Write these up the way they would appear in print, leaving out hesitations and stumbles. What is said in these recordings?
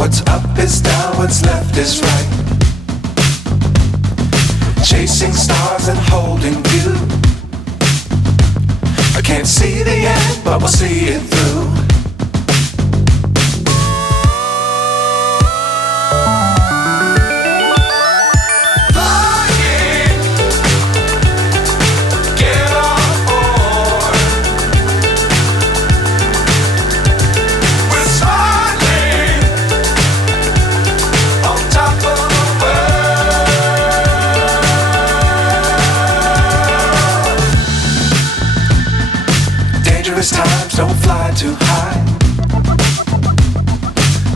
What's up is down, what's left is right. Chasing stars and holding you. I can't see the end, but we'll see it through. Dangerous times, don't fly too high.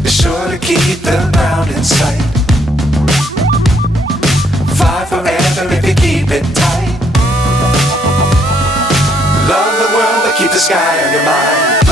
Be sure to keep the ground in sight. Fly forever if you keep it tight. Love the world, but keep the sky on your mind.